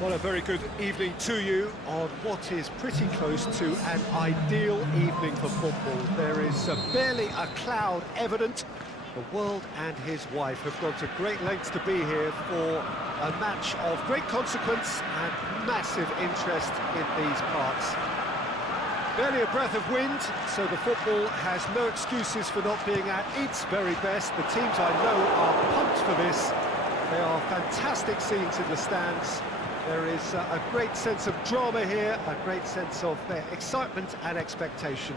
Well, a very good evening to you on what is pretty close to an ideal evening for football. There is barely a cloud evident. The world and his wife have gone to great lengths to be here for a match of great consequence and massive interest in these parts. Barely a breath of wind, so the football has no excuses for not being at its very best. The teams I know are pumped for this. They are fantastic scenes in the stands. There is a great sense of drama here, a great sense of excitement and expectation.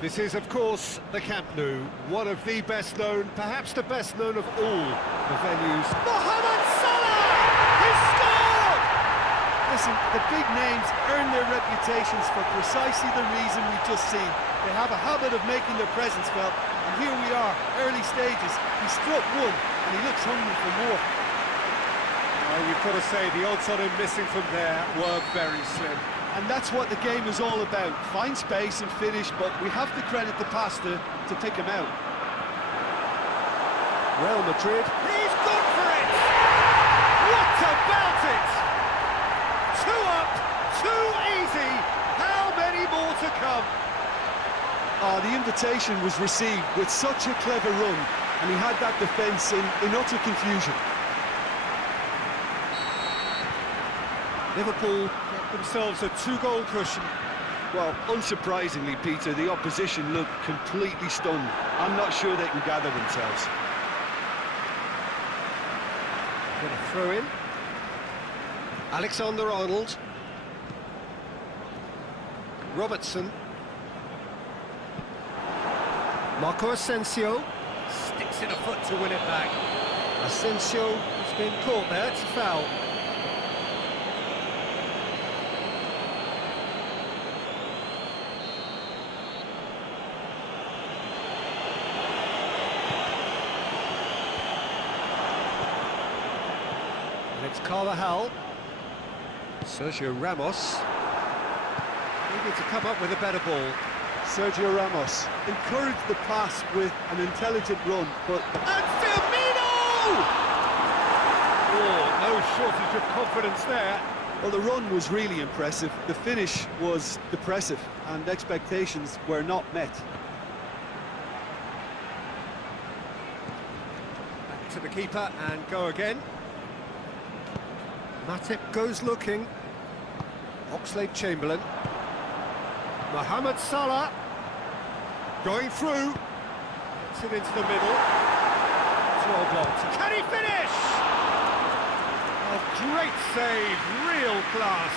This is, of course, the Camp Nou, one of the best known, perhaps the best known of all the venues. Mohamed Salah! He scored! Listen, the big names earn their reputations for precisely the reason we've just seen. They have a habit of making their presence felt, and here we are, early stages. He struck one, and he looks hungry for more. Well, you've got to say the odds on him missing from there were very slim. And that's what the game is all about. Find space and finish, but we have to credit the Pasta to pick him out. Real Madrid. He's gone for it! What about it? Two up, too easy. How many more to come? Oh, the invitation was received with such a clever run, and he had that defence in utter confusion. Liverpool get themselves a two-goal cushion. Well, unsurprisingly, Peter, the opposition looked completely stunned. I'm not sure they can gather themselves. Going to throw in. Alexander-Arnold. Robertson. Marco Asensio. Sticks in a foot to win it back. Asensio has been caught there, it's a foul. It's Carvajal. Sergio Ramos. Needed to come up with a better ball. Sergio Ramos encouraged the pass with an intelligent run, but... And Firmino! Oh, no shortage of confidence there. Well, the run was really impressive. The finish was depressive, and expectations were not met. Back to the keeper and go again. Matip goes looking. Oxlade-Chamberlain. Mohamed Salah. Going through. Gets it into the middle. It's well blocked. Can he finish? A great save, real class.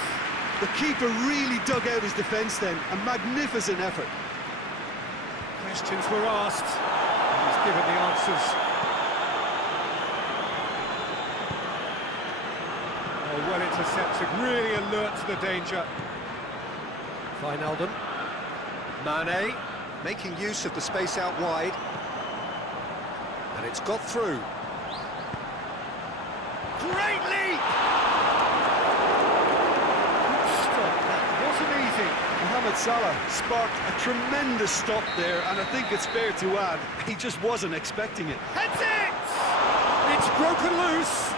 The keeper really dug out his defence then. A magnificent effort. Questions were asked. And he's given the answers. Well intercepted, really alert to the danger. Wijnaldum. Mane, making use of the space out wide. And it's got through. Great leap! Good stop, that wasn't easy. Mohamed Salah sparked a tremendous stop there, and I think it's fair to add, he just wasn't expecting it. Heads it! It's broken loose.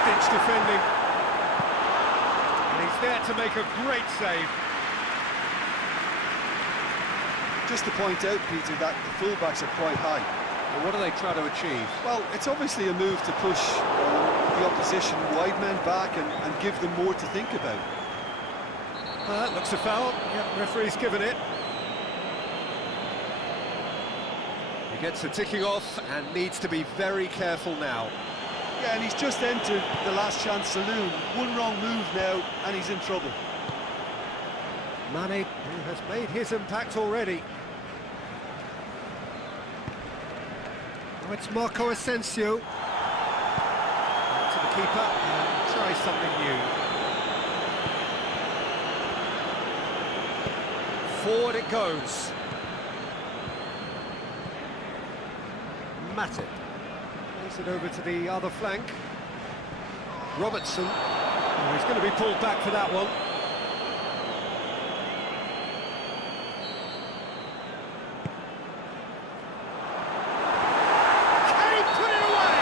Stitch defending. And he's there to make a great save. Just to point out, Peter, that the fullbacks are quite high. And what are they trying to achieve? Well, it's obviously a move to push the opposition wide men back and give them more to think about. That looks a foul. Yep, referee's given it. He gets the ticking off and needs to be very careful now. Yeah, and he's just entered the last chance saloon. One wrong move now, and he's in trouble. Mane, who has made his impact already. Now it's Marco Asensio. Back to the keeper and try something new. Forward it goes. Matip. Plays it over to the other flank. Robertson. Oh, he's going to be pulled back for that one. Can he put it away?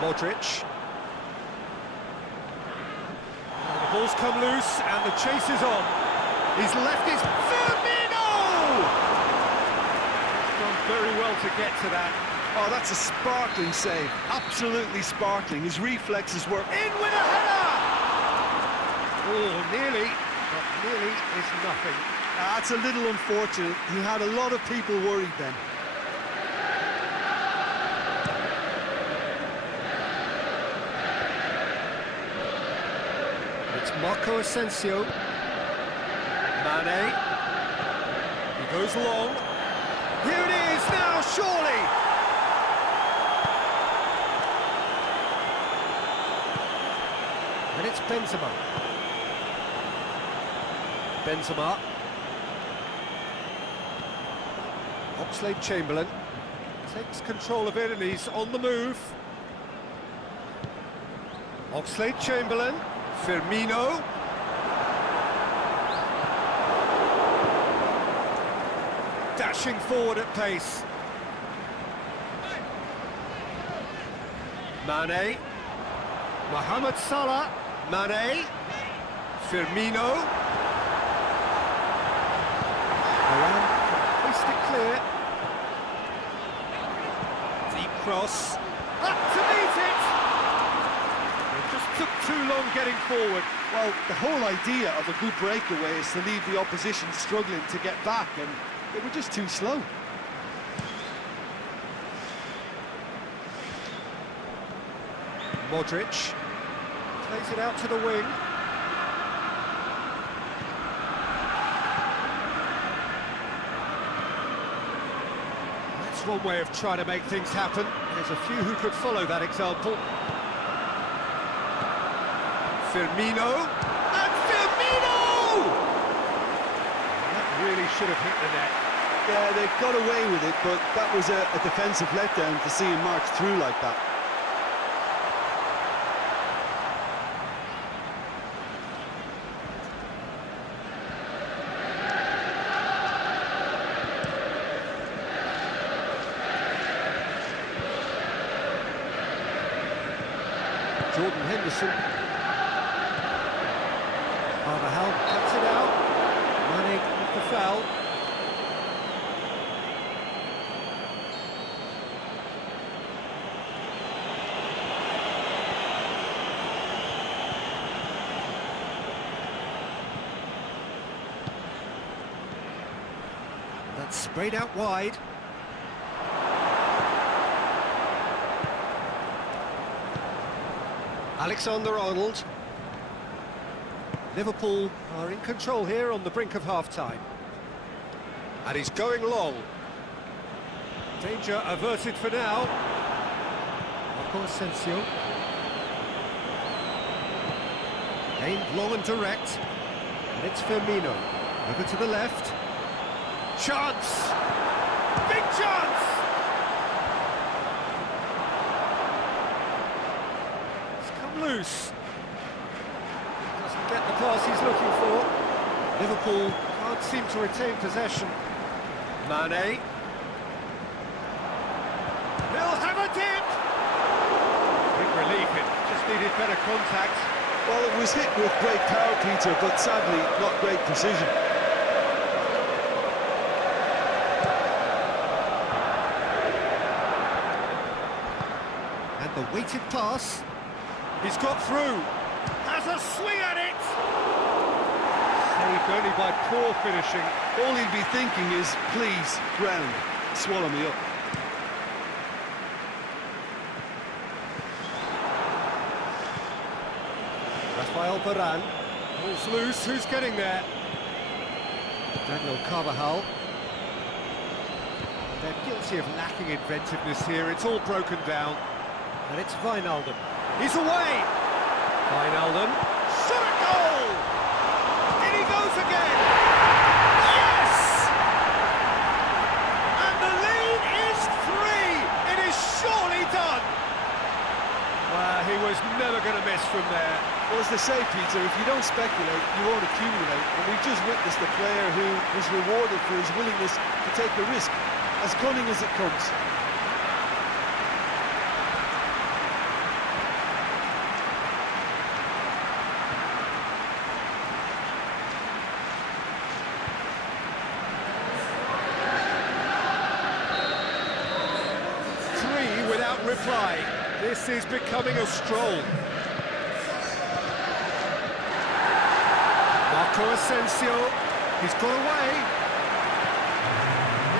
Modric. And the ball's come loose and the chase is on. He's left his... Firmino! He's done very well to get to that. Oh, that's a sparkling save. Absolutely sparkling. His reflexes were in with a header! Oh, nearly, but nearly is nothing. That's a little unfortunate. He had a lot of people worried then. It's Marco Asensio. Mane. He goes long. Here it is now, surely! And it's Benzema. Benzema. Oxlade-Chamberlain takes control of it and he's on the move. Oxlade-Chamberlain. Firmino. Dashing forward at pace. Mane. Mohamed Salah. Mane. Firmino. Varane can hoist it clear. Deep cross. Up to meet it! It just took too long getting forward. Well, the whole idea of a good breakaway is to leave the opposition struggling to get back, and they were just too slow. Modric plays it out to the wing. That's one way of trying to make things happen. There's a few who could follow that example. Firmino, and Firmino! That really should have hit the net. Yeah, they got away with it, but that was a defensive letdown to see him march through like that. Jordan Henderson. Carvajal cuts it out. Running with the foul. That's sprayed out wide. Alexander-Arnold. Liverpool are in control here on the brink of half-time. And he's going long. Danger averted for now. Marco Asensio. Aimed long and direct. And it's Firmino. Over to the left. Chance! Big chance! Loose. Doesn't get the pass he's looking for. Liverpool can't seem to retain possession. Mane. He'll have a dip! Big relief, it just needed better contact. Well, it was hit with great power, Peter, but sadly not great precision. And the weighted pass. He's got through, has a swing at it! Saved only by poor finishing. All he'd be thinking is, please, ground, swallow me up. Rafael Varane. Ball's loose, who's getting there? Daniel Carvajal. They're guilty of lacking inventiveness here, it's all broken down. And it's Wijnaldum. He's away! Wijnaldum. Shot at goal! In he goes again! Yes! And the lead is 3! It is surely done! Well, he was never going to miss from there. Well, as they say, Peter, if you don't speculate, you won't accumulate. And we've just witnessed a player who was rewarded for his willingness to take the risk, as cunning as it comes. can't reply. This is becoming a stroll. Marco Asensio, he's got away.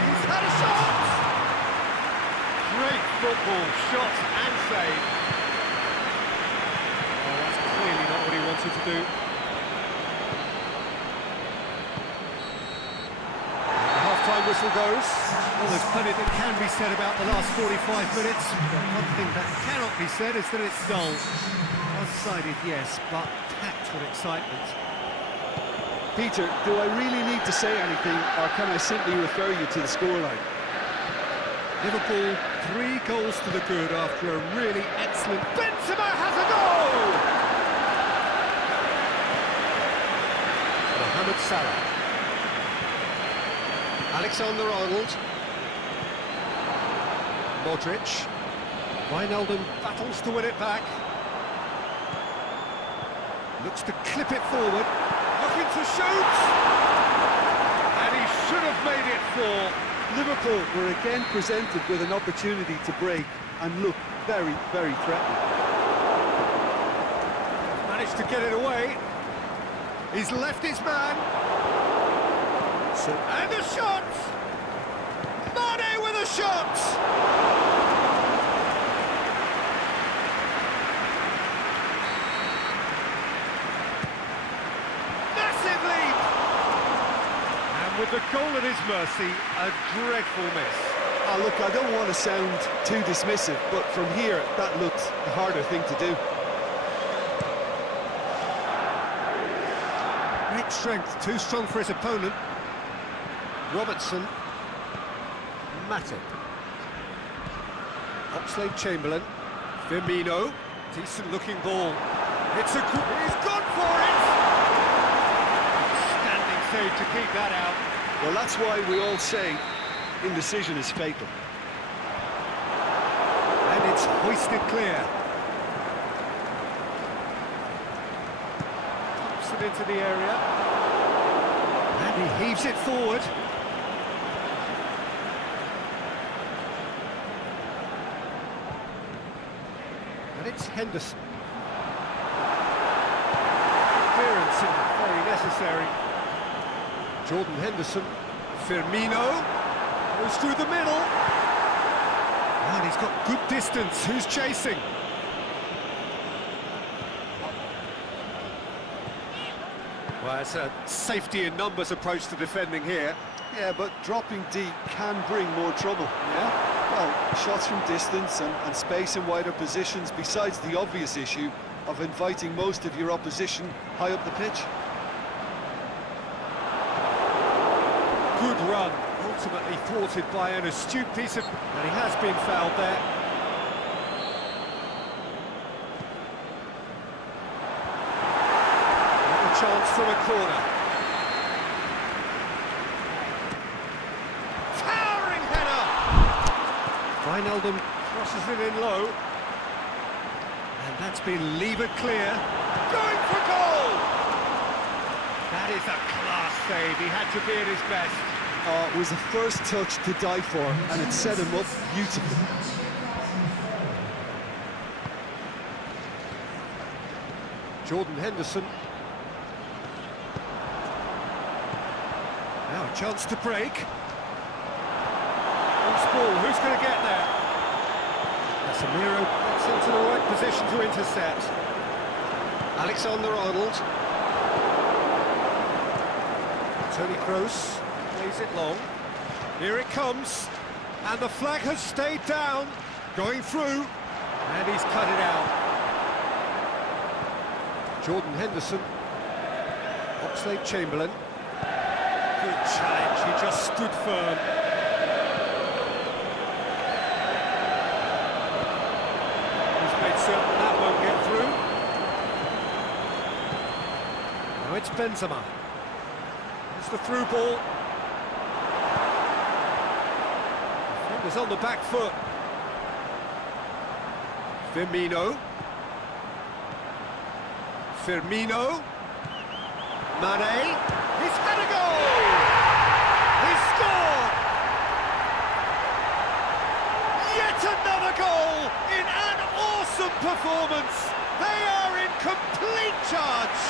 He's had a shot! Great football, shot and save. Oh, that's clearly not what he wanted to do. The half-time whistle goes. Well, there's plenty that can be said about the last 45 minutes, but one thing that cannot be said is that it's dull. One-sided, yes, but packed with excitement. Peter, do I really need to say anything, or can I simply refer you to the scoreline? Liverpool 3 goals to the good after a really excellent... Benzema has a goal! Mohamed Salah. Alexander-Arnold. Modric. Wijnaldum battles to win it back. Looks to clip it forward. Looking to shoot! And he should have made it 4. Liverpool were again presented with an opportunity to break and look very, very threatening. Managed to get it away. He's left his man. And a shot! Mane with a shot! Massive lead! And with the goal at his mercy, a dreadful miss. Oh, look, I don't want to sound too dismissive, but from here, that looks the harder thing to do. Great strength, too strong for his opponent. Robertson. Matip. Oxlade-Chamberlain. Firmino. Decent-looking ball. It's a... He's gone for it! Standing save to keep that out. Well, that's why we all say indecision is fatal. And it's hoisted clear. Pumps it into the area. And he heaves it forward. And it's Henderson. Clearance and very necessary. Jordan Henderson. Firmino. Goes through the middle. And he's got good distance. Who's chasing? Well, it's a safety in numbers approach to defending here. Yeah, but dropping deep can bring more trouble, yeah? Well, shots from distance and space in wider positions, besides the obvious issue of inviting most of your opposition high up the pitch. Good run, ultimately thwarted by an astute piece of... And he has been fouled there. Another chance from a corner. Towering header! Wijnaldum crosses it in low. And that's been levered clear. Going for goal! That is a class save. He had to be at his best. It was a first touch to die for, and it set him up beautifully. Jordan Henderson. Now a chance to break. Loose ball, who's going to get there? Casemiro gets into the right position to intercept. Alexander-Arnold. Toni Kroos plays it long. Here it comes. And the flag has stayed down. Going through. And he's cut it out. Jordan Henderson. Oxlade-Chamberlain. Good challenge, he just stood firm. He's made certain that won't get through. Now it's Benzema. It's the through ball. Defender's on the back foot. Firmino. Firmino. Mane. He's had a goal! He's scored! Yet another a goal in an awesome performance. They are in complete charge.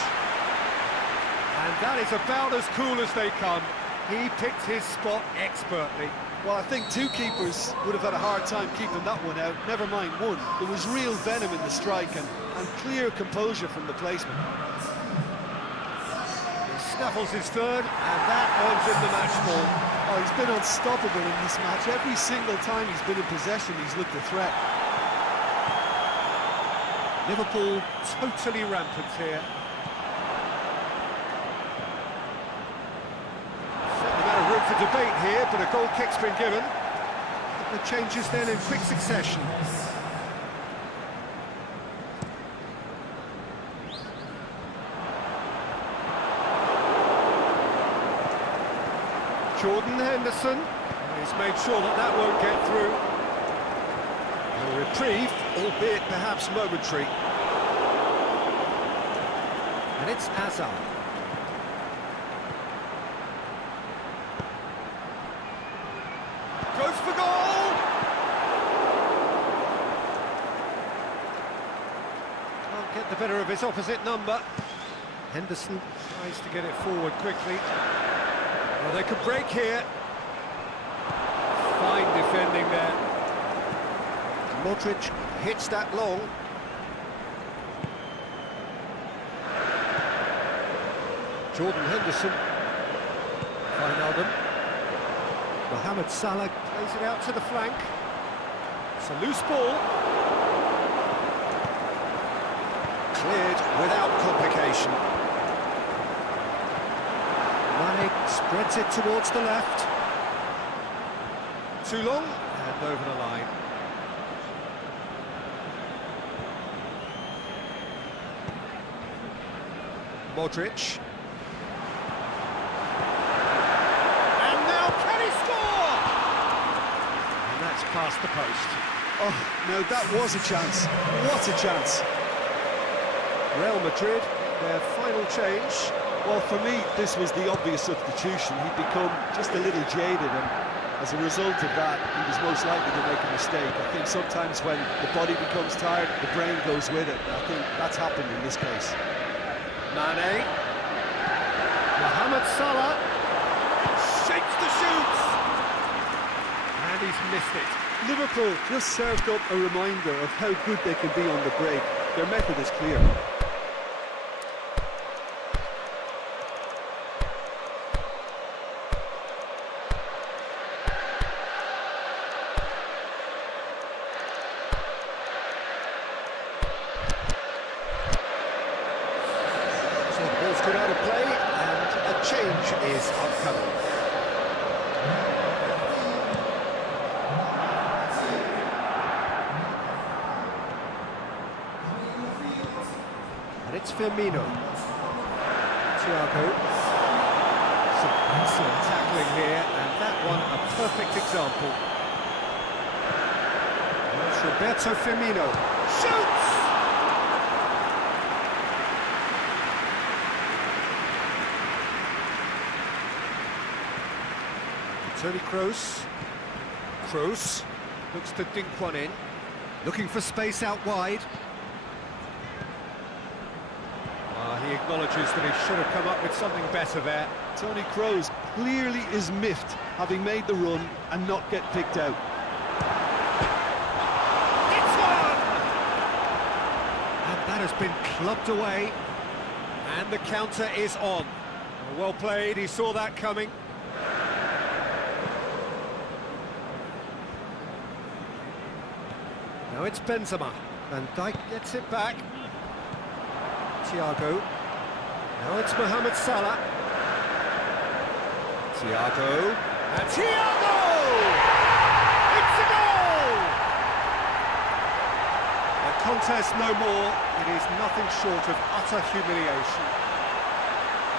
And that is about as cool as they come. He picked his spot expertly. Well, I think two keepers would have had a hard time keeping that one out, never mind one. There was real venom in the strike and clear composure from the placement. He snaffles his third, and that earns him the match ball. Oh, he's been unstoppable in this match. Every single time he's been in possession, he's looked a threat. Liverpool totally rampant here. Certain amount of room for debate here, but a goal kick's been given. The changes then in quick succession. Jordan Henderson, he's made sure that that won't get through. A reprieve, albeit perhaps momentary. And it's Hazard. Goes for goal! Can't get the better of his opposite number. Henderson tries to get it forward quickly. Well, they could break here. Fine defending there. Modric hits that long. Jordan Henderson. Wijnaldum. Mohamed Salah plays it out to the flank. It's a loose ball. Cleared without complication. Mane spreads it towards the left. Too long, and over the line. Modric. And now can he score? And that's past the post. Oh, no, that was a chance. What a chance. Real Madrid, their final change. Well, for me, this was the obvious substitution. He'd become just a little jaded, and as a result of that, he was most likely to make a mistake. I think sometimes when the body becomes tired, the brain goes with it. I think that's happened in this case. Mane. Mohamed Salah shakes the shoots. And he's missed it. Liverpool just served up a reminder of how good they can be on the break. Their method is clear. So the ball's gone out of play, and a change is upcoming. And it's Firmino. Thiago. Some excellent tackling here, and that one a perfect example. And it's Roberto Firmino. Shoots! Toni Kroos. Kroos looks to dink one in. Looking for space out wide. He acknowledges that he should have come up with something better there. Toni Kroos clearly is miffed, having made the run and not get picked out. It's one! And that has been clubbed away. And the counter is on. Well played, he saw that coming. Now it's Benzema. Van Dijk gets it back. Thiago. Now it's Mohamed Salah. Thiago. And Thiago! It's a goal! A contest no more. It is nothing short of utter humiliation.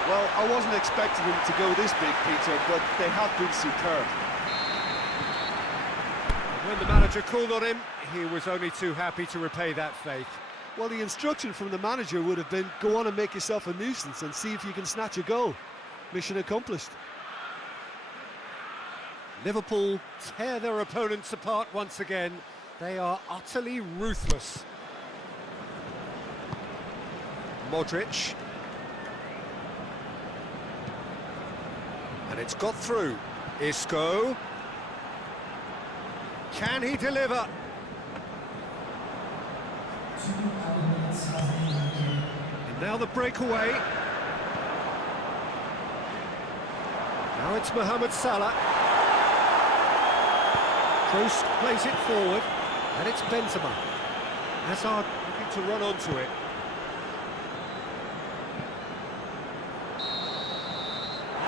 Well, I wasn't expecting them to go this big, Peter, but they have been superb. When the manager called on him, he was only too happy to repay that faith. Well, the instruction from the manager would have been, go on and make yourself a nuisance and see if you can snatch a goal. Mission accomplished. Liverpool tear their opponents apart once again. They are utterly ruthless. Modric. And it's got through. Isco. Can he deliver? And now the breakaway. Now it's Mohamed Salah. Kroos plays it forward, and it's Benzema. Hazard looking to run onto it.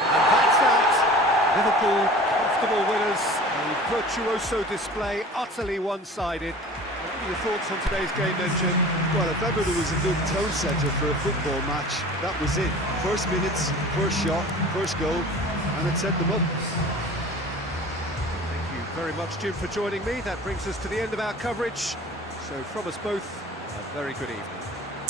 And that's that. Liverpool comfortable winners. A virtuoso display, utterly one-sided. What are your thoughts on today's game then, Jim? Well, if ever there was a good tone setter for a football match, that was it. First minutes, first shot, first goal, and it set them up. Thank you very much, Jim, for joining me. That brings us to the end of our coverage. So from us both, a very good evening.